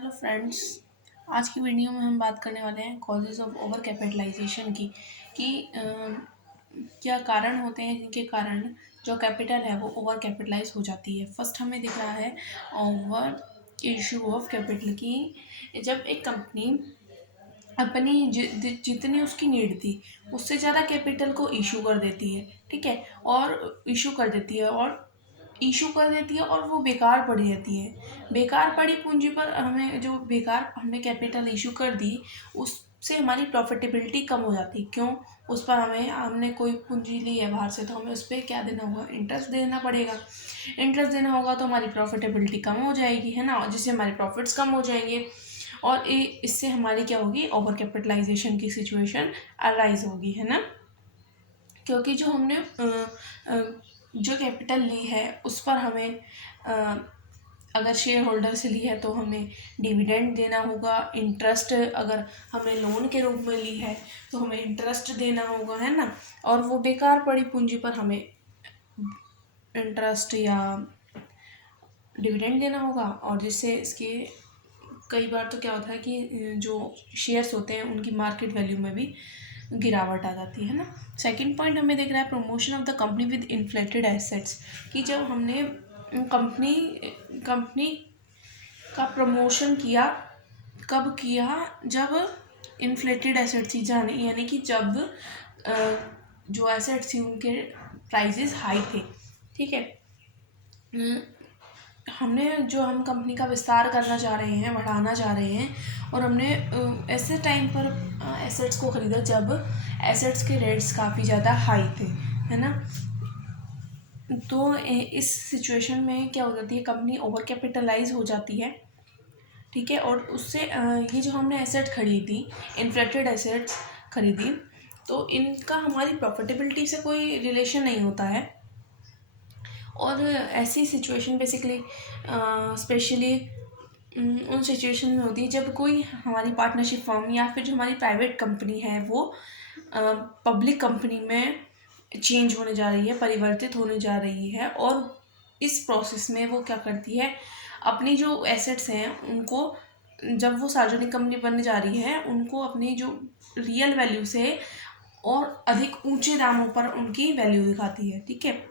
Hello friends. आज की video में हम बात करने वाले हैं कॉजेज़ ऑफ ओवर कैपिटलाइजेशन की कि क्या कारण होते हैं जिनके कारण जो कैपिटल है वो ओवर कैपिटलाइज हो जाती है। फर्स्ट हमें दिख रहा है ओवर इशू ऑफ कैपिटल की जब एक कंपनी अपनी जितनी उसकी नीड थी उससे ज़्यादा कैपिटल को इशू कर देती है, ठीक है, और इशू कर देती है और वो बेकार पड़ी रहती है। बेकार पड़ी पूंजी पर हमें जो बेकार हमने कैपिटल इशू कर दी उससे हमारी प्रॉफिटेबिलिटी कम हो जाती। क्यों? उस पर हमने कोई पूंजी ली है बाहर से तो हमें उस पर क्या देना होगा? इंटरेस्ट देना पड़ेगा। इंटरेस्ट देना होगा तो हमारी प्रॉफिटेबिलिटी कम हो जाएगी, है ना, जिससे हमारे प्रॉफिट्स कम हो जाएंगे और इससे हमारी क्या होगी? ओवर कैपिटलाइजेशन की सिचुएशन अराइज होगी, है ना। क्योंकि जो हमने जो कैपिटल ली है उस पर हमें अगर शेयर होल्डर से ली है तो हमें डिविडेंड देना होगा। इंटरेस्ट अगर हमें लोन के रूप में ली है तो हमें इंटरेस्ट देना होगा, है ना। और वो बेकार पड़ी पूंजी पर हमें इंटरेस्ट या डिविडेंड देना होगा और जिससे इसके कई बार तो क्या होता है कि जो शेयर्स होते हैं उनकी मार्केट वैल्यू में भी गिरावट आ जाती है ना। सेकंड पॉइंट हमें दिख रहा है promotion of the company with inflated assets कि जब हमने कंपनी कंपनी का प्रमोशन किया, कब किया? जब इन्फ्लेटेड एसेट्स थी, जाने यानी कि जब जो एसेट्स थी उनके प्राइजेस हाई थे, ठीक है। हम कंपनी का विस्तार करना चाह रहे हैं, बढ़ाना चाह रहे हैं और हमने ऐसे टाइम पर एसेट्स को ख़रीदा जब एसेट्स के रेट्स काफ़ी ज़्यादा हाई थे, है ना। तो इस सिचुएशन में क्या हो जाती है? कंपनी ओवर कैपिटलाइज हो जाती है, ठीक है। और उससे ये जो हमने एसेट खरीदी, इन्फ्लेटेड एसेट्स खरीदी, तो इनका हमारी प्रॉफिटेबिलिटी से कोई रिलेशन नहीं होता है। और ऐसी सिचुएशन बेसिकली स्पेशली उन सिचुएशन में होती है जब कोई हमारी पार्टनरशिप फर्म या फिर जो हमारी प्राइवेट कंपनी है वो पब्लिक कंपनी में चेंज होने जा रही है, परिवर्तित होने जा रही है। और इस प्रोसेस में वो क्या करती है? अपनी जो एसेट्स हैं उनको, जब वो सार्वजनिक कंपनी बनने जा रही है, उनको अपनी जो रियल वैल्यू से और अधिक ऊंचे दामों पर उनकी वैल्यू दिखाती है, ठीक है।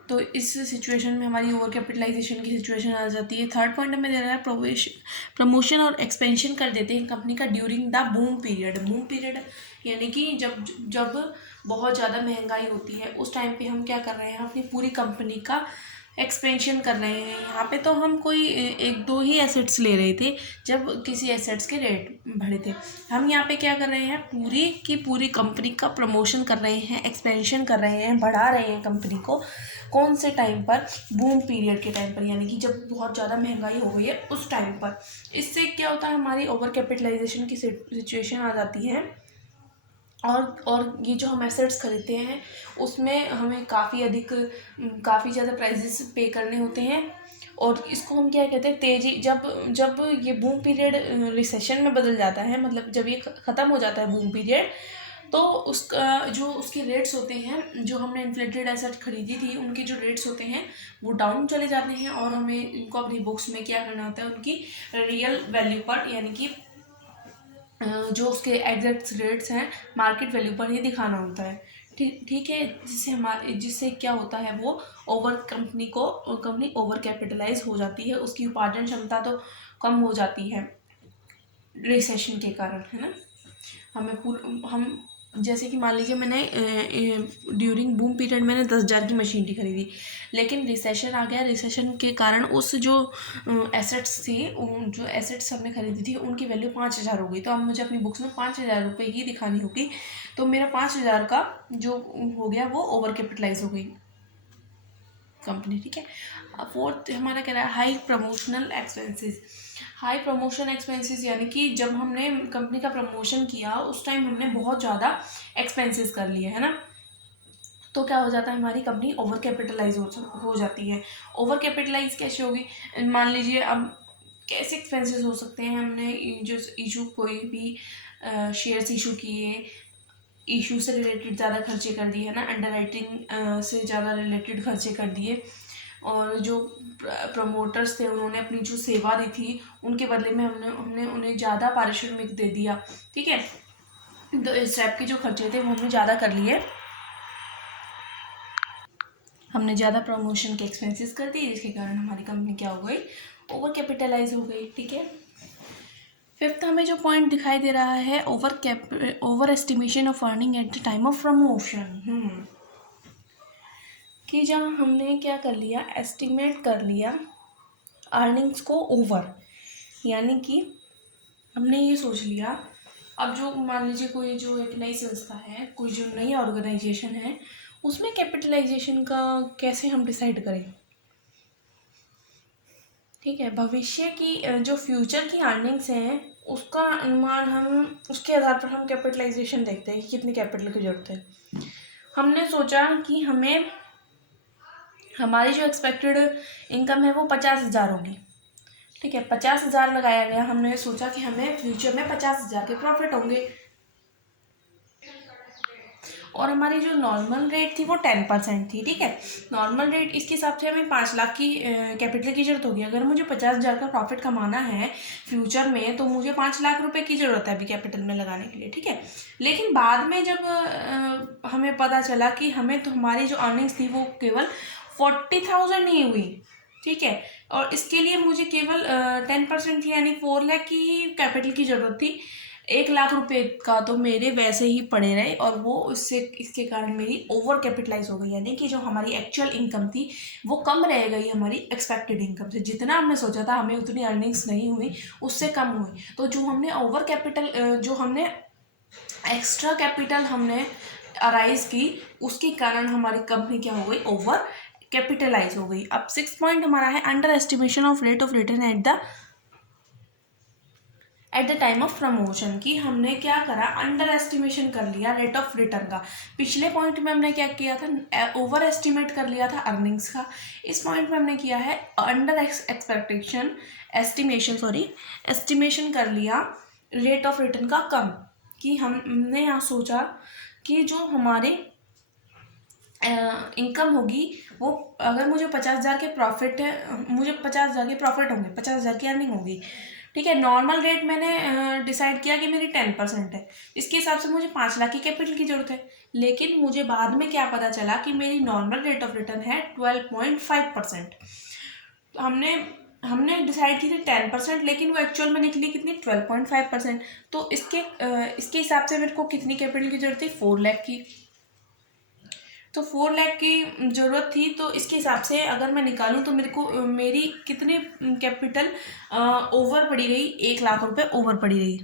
तो इस सिचुएशन में हमारी ओवर कैपिटलाइजेशन की सिचुएशन आ जाती है। थर्ड पॉइंट हमें दे रहा है प्रमोशन और एक्सपेंशन कर देते हैं कंपनी का ड्यूरिंग द बूम पीरियड यानी कि जब जब बहुत ज़्यादा महंगाई होती है उस टाइम पे हम क्या कर रहे हैं? अपनी पूरी कंपनी का एक्सपेंशन कर रहे हैं। यहाँ पे तो हम कोई एक दो ही एसेट्स ले रहे थे जब किसी एसेट्स के रेट बढ़े थे। हम यहाँ पे क्या कर रहे हैं? पूरी की पूरी कंपनी का प्रमोशन कर रहे हैं, एक्सपेंशन कर रहे हैं, बढ़ा रहे हैं कंपनी को। कौन से टाइम पर? बूम पीरियड के टाइम पर, यानी कि जब बहुत ज़्यादा महंगाई हो गई है उस टाइम पर। इससे क्या होता है? हमारी ओवर कैपिटलाइजेशन की सिचुएशन आ जाती है। और ये जो हम एसेट्स खरीदते हैं उसमें हमें काफ़ी ज़्यादा प्राइजेस पे करने होते हैं। और इसको हम क्या कहते हैं? तेज़ी, जब जब ये बूम पीरियड रिसेशन में बदल जाता है, मतलब जब ये ख़त्म हो जाता है बूम पीरियड, तो उसका जो उसके रेट्स होते हैं, जो हमने इन्फ्लेटेड एसेट खरीदी थी उनके जो रेट्स होते हैं वो डाउन चले जाते हैं और हमें इनको अपनी बुक्स में क्या करना होता है? उनकी रियल वैल्यू पर, यानी कि जो उसके एग्जैक्ट रेट्स हैं मार्केट वैल्यू पर ही दिखाना होता है, ठीक है। जिससे क्या होता है? वो कंपनी ओवर कैपिटलाइज हो जाती है, उसकी उपार्जन क्षमता तो कम हो जाती है रिसेशन के कारण, है ना। हम जैसे कि मान लीजिए मैंने ड्यूरिंग बूम पीरियड मैंने 10,000 की मशीनरी खरीदी, लेकिन रिसेशन आ गया। रिसेशन के कारण उस जो एसेट्स थी, जो एसेट्स हमने खरीदी थी उनकी वैल्यू 5,000 हो गई। तो अब मुझे अपनी बुक्स में 5,000 रुपये ही दिखानी होगी। तो मेरा 5,000 का जो हो गया वो ओवर कैपिटलाइज हो गई कंपनी, ठीक है। फोर्थ हमारा कह रहा है high promotional expenses. High promotion expenses यानी कि जब हमने कंपनी का प्रमोशन किया उस टाइम हमने बहुत ज़्यादा एक्सपेंसेस कर लिए, है ना। तो क्या हो जाता है? हमारी कंपनी ओवर कैपिटलाइज हो जाती है। ओवर कैपिटलाइज कैसे होगी? मान लीजिए अब कैसे एक्सपेंसेस हो सकते हैं? हमने जो इशू कोई भी शेयर्स इशू किए, इशू से रिलेटेड ज़्यादा खर्चे कर दिए, है ना। अंडर राइटिंग से ज़्यादा रिलेटेड खर्चे कर दिए और जो प्रमोटर्स थे उन्होंने अपनी जो सेवा दी थी उनके बदले में हमने उन्हें ज़्यादा पारिश्रमिक दे दिया। ठीक है, तो इस टाइप के जो खर्चे थे वो हमने ज़्यादा कर लिए, हमने ज़्यादा प्रमोशन के एक्सपेंसेस कर दिए, जिसके कारण हमारी कंपनी क्या हो गई, ओवर कैपिटलाइज हो गई। ठीक है, फिफ्थ हमें जो पॉइंट दिखाई दे रहा है, over estimation of earning at the time of promotion. कि जब हमने क्या कर लिया, एस्टिमेट कर लिया अर्निंग्स को ओवर, यानी कि हमने ये सोच लिया, अब जो मान लीजिए कोई जो एक नई संस्था है, कोई जो नई ऑर्गेनाइजेशन है, उसमें कैपिटलाइजेशन का कैसे हम डिसाइड करें। ठीक है, भविष्य की जो फ्यूचर की अर्निंग्स हैं उसका अनुमान हम उसके आधार पर हम कैपिटलाइजेशन देखते हैं कि कितनी कैपिटल की ज़रूरत है। हमने सोचा कि हमें हमारी जो एक्सपेक्टेड इनकम है वो 50,000 होगी। ठीक है, 50,000 लगाया गया, हमने सोचा कि हमें फ्यूचर में 50,000 के प्रॉफिट होंगे, और हमारी जो नॉर्मल रेट थी वो 10% थी। ठीक है, नॉर्मल रेट इसके हिसाब से हमें 5 लाख की कैपिटल की ज़रूरत होगी। अगर मुझे 50,000 का प्रॉफिट कमाना है फ्यूचर में, तो मुझे 5 लाख रुपए की ज़रूरत है अभी कैपिटल में लगाने के लिए। ठीक है, लेकिन बाद में जब हमें पता चला कि हमें तो हमारी जो अर्निंग्स थी वो केवल 40,000 ही हुई। ठीक है, और इसके लिए मुझे केवल 10% थी, यानी 4 लाख की कैपिटल की ज़रूरत थी। 1 लाख रुपए का तो मेरे वैसे ही पड़े रहे, और वो इसके कारण मेरी ओवर कैपिटलाइज हो गई, यानी कि जो हमारी एक्चुअल इनकम थी वो कम रह गई हमारी एक्सपेक्टेड इनकम से। जितना हमने सोचा था हमें उतनी अर्निंग्स नहीं हुई, उससे कम हुई। तो जो हमने ओवर कैपिटल, जो हमने एक्स्ट्रा कैपिटल हमने अराइज की, उसके कारण हमारी कंपनी क्या हो गई, ओवर कैपिटलाइज हो गई। अब 6 पॉइंट हमारा है, under estimation of rate of return at the time of promotion. की हमने क्या करा, अंडर एस्टिमेशन कर लिया रेट ऑफ रिटर्न का। पिछले पॉइंट में हमने क्या किया था, ओवर एस्टिमेट कर लिया था अर्निंग्स का। इस पॉइंट में हमने किया है अंडर एस्टिमेशन कर लिया रेट ऑफ रिटर्न का कम। कि हमने यहाँ सोचा कि जो हमारे इनकम होगी वो, अगर मुझे 50,000 के प्रॉफिट है, मुझे 50,000 के प्रॉफिट होंगे, 50,000 की अर्निंग होगी। ठीक है, नॉर्मल रेट मैंने डिसाइड किया कि मेरी 10% है, इसके हिसाब से मुझे 5 लाख की कैपिटल की ज़रूरत है। लेकिन मुझे बाद में क्या पता चला कि मेरी नॉर्मल रेट ऑफ रिटर्न है 12.5%। हमने हमने डिसाइड की थी 10%, लेकिन वो एक्चुअल में निकली कितनी, 12.5%। तो इसके हिसाब से मेरे को कितनी कैपिटल की ज़रूरत थी, 4 लाख की। तो 4 लाख की ज़रूरत थी, तो इसके हिसाब से अगर मैं निकालूं तो मेरी कितनी कैपिटल ओवर पड़ी रही, 1 लाख रुपए ओवर पड़ी रही।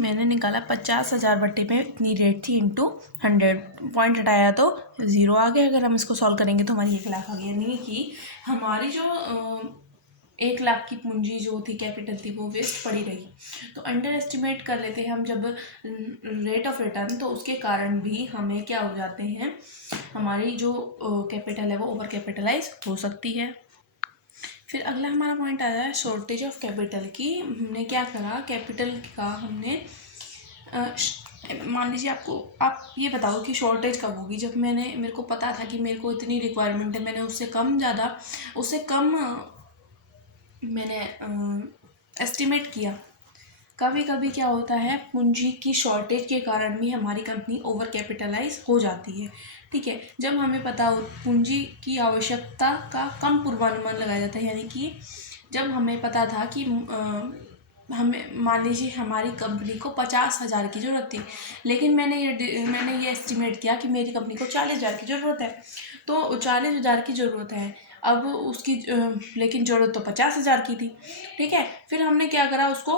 मैंने निकाला 50,000 बट्टे पे इतनी रेट थी इंटू 100, पॉइंट हटाया तो 0 आ गया। अगर हम इसको सॉल्व करेंगे तो हमारी 1 लाख आ गई, यानी कि हमारी जो 1 लाख की पूंजी जो थी, कैपिटल थी, वो वेस्ट पड़ी रही। तो अंडर एस्टिमेट कर लेते हैं हम जब रेट ऑफ रिटर्न, तो उसके कारण भी हमें क्या हो जाते हैं, हमारी जो कैपिटल है वो ओवर कैपिटलाइज हो सकती है। फिर अगला हमारा पॉइंट आ रहा है शॉर्टेज ऑफ कैपिटल की। हमने क्या करा, कैपिटल का हमने मान लीजिए आप ये बताओ कि शॉर्टेज कब होगी, जब मेरे को पता था कि मेरे को इतनी रिक्वायरमेंट है, मैंने उससे कम मैंने एस्टिमेट किया। कभी कभी क्या होता है, पूंजी की शॉर्टेज के कारण भी हमारी कंपनी ओवर कैपिटलाइज हो जाती है। ठीक है, जब हमें पता हो पूंजी की आवश्यकता का कम पूर्वानुमान लगाया जाता है, यानी कि जब हमें पता था कि हमें मान लीजिए हमारी कंपनी को 50,000 की ज़रूरत थी, लेकिन मैंने ये एस्टिमेट किया कि मेरी कंपनी को 40,000 की ज़रूरत है। तो 40,000 की ज़रूरत है, अब उसकी लेकिन ज़रूरत तो 50,000 की थी। ठीक है, फिर हमने क्या करा, उसको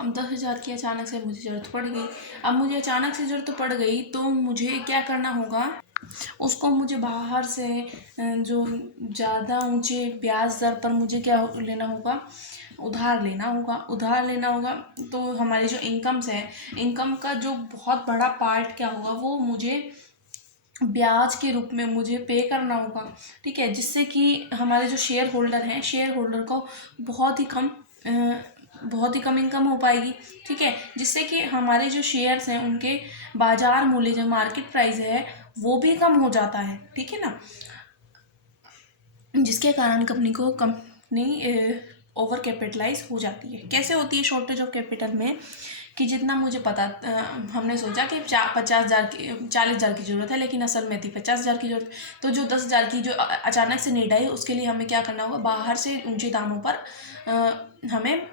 अब 10,000 की अचानक से मुझे ज़रूरत पड़ गई। अब मुझे अचानक से ज़रूरत पड़ गई तो मुझे क्या करना होगा, उसको मुझे बाहर से जो ज़्यादा ऊंचे ब्याज दर पर मुझे क्या लेना होगा, उधार लेना होगा। तो हमारी जो इनकम्स है, इनकम का जो बहुत बड़ा पार्ट क्या होगा, वो मुझे ब्याज के रूप में मुझे पे करना होगा। ठीक है, जिससे कि हमारे जो शेयर होल्डर हैं, शेयर होल्डर को बहुत ही कम इनकम हो पाएगी। ठीक है, जिससे कि हमारे जो शेयर्स हैं उनके बाज़ार मूल्य, जो मार्केट प्राइस है, वो भी कम हो जाता है, ठीक है ना, जिसके कारण कंपनी ओवर कैपिटलाइज हो जाती है। कैसे होती है शॉर्टेज ऑफ कैपिटल में, कि जितना मुझे पता हमने सोचा कि 50,000 की 40,000 की ज़रूरत है, लेकिन असल में थी 50,000 की ज़रूरत। तो जो 10,000 की जो अचानक से नीड आई, उसके लिए हमें क्या करना होगा, बाहर से ऊंचे दामों पर हमें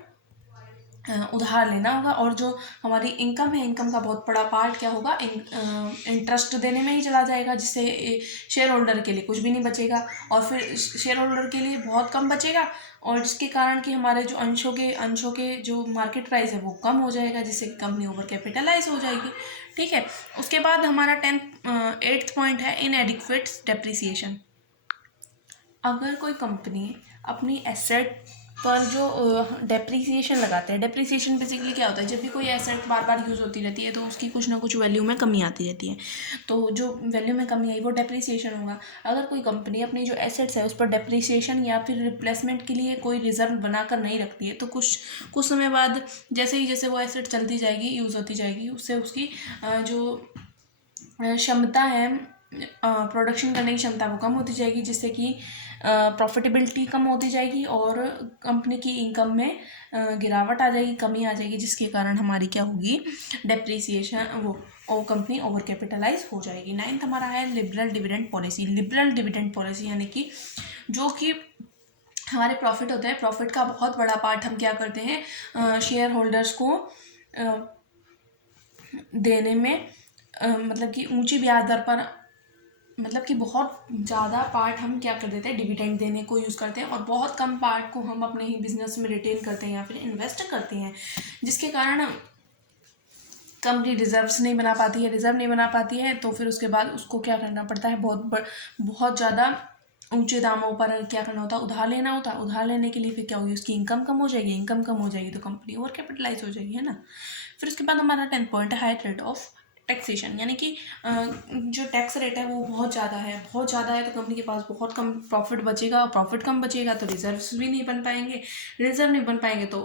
उधार लेना होगा। और जो हमारी इनकम है, इनकम का बहुत बड़ा पार्ट क्या होगा, इंटरेस्ट देने में ही चला जाएगा, जिससे शेयर होल्डर के लिए कुछ भी नहीं बचेगा, और फिर शेयर होल्डर के लिए बहुत कम बचेगा, और जिसके कारण कि हमारे जो अंशों के जो मार्केट प्राइस है वो कम हो जाएगा, जिससे कि कंपनी ओवर कैपिटलाइज हो जाएगी, ठीक है। उसके बाद हमारा 8th पॉइंट है इनएडिक्वेट डेप्रिसिएशन। अगर कोई कंपनी अपनी एसेट पर जो डेप्रिसिएशन लगाते हैं, डेप्रिसिएशन बेसिकली क्या होता है, जब भी कोई एसेट बार बार यूज़ होती रहती है तो उसकी कुछ ना कुछ वैल्यू में कमी आती रहती है, तो जो वैल्यू में कमी आई वो डेप्रिसिएशन होगा। अगर कोई कंपनी अपनी जो एसेट्स है उस पर डेप्रिसिएशन या फिर रिप्लेसमेंट के लिए कोई रिजर्व बनाकर नहीं रखती है, तो कुछ समय बाद जैसे वो एसेट चलती जाएगी, यूज़ होती जाएगी, उससे उसकी जो क्षमता है, प्रोडक्शन करने की क्षमता वो कम होती जाएगी, जिससे कि प्रॉफिटेबिलिटी कम होती जाएगी, और कंपनी की इनकम में गिरावट आ जाएगी, कमी आ जाएगी, जिसके कारण हमारी क्या होगी, डेप्रिसिएशन, वो कंपनी ओवर कैपिटलाइज हो जाएगी। 9th हमारा है liberal dividend policy. Liberal dividend policy यानी कि जो कि हमारे प्रॉफिट होते हैं, प्रॉफिट का बहुत बड़ा पार्ट हम क्या करते हैं, शेयर होल्डर्स को देने में, मतलब कि ऊंची ब्याज दर पर, मतलब कि बहुत ज़्यादा पार्ट हम क्या कर देते हैं, डिविडेंड देने को यूज़ करते हैं, और बहुत कम पार्ट को हम अपने ही बिजनेस में रिटेन करते हैं या फिर इन्वेस्ट करते हैं, जिसके कारण कंपनी रिजर्व नहीं बना पाती है, तो फिर उसके बाद उसको क्या करना पड़ता है, बहुत ज़्यादा ऊंचे दामों पर क्या करना होता है, उधार लेना होता है। उधार लेने के लिए फिर क्या होगी, उसकी इनकम कम हो जाएगी, तो कंपनी ओवर कैपिटलाइज हो जाएगी, है ना। फिर उसके बाद हमारा 10th पॉइंट है हाई रेट ऑफ टैक्सेशन, यानी कि जो टैक्स रेट है वो बहुत ज़्यादा है, तो कंपनी के पास बहुत कम प्रॉफिट बचेगा, और प्रॉफिट कम बचेगा तो रिजर्व्स भी नहीं बन पाएंगे, तो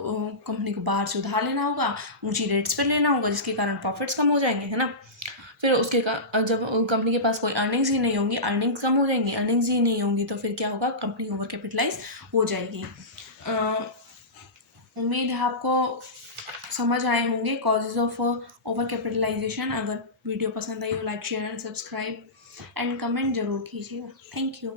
कंपनी को बाहर से उधार लेना होगा, ऊंची रेट्स पर लेना होगा, जिसके कारण प्रॉफिट्स कम हो जाएंगे, है ना। फिर जब कंपनी के पास कोई अर्निंग्स ही नहीं होंगी, अर्निंग्स कम हो जाएंगी, अर्निंग्स ही नहीं होंगी, तो फिर क्या होगा, कंपनी ओवर कैपिटलाइज हो जाएगी। उम्मीद है आपको समझ आए होंगे कॉजेज ऑफ ओवर कैपिटलाइजेशन। अगर वीडियो पसंद आई हो, like share and subscribe and comment जरूर कीजिएगा। Thank you.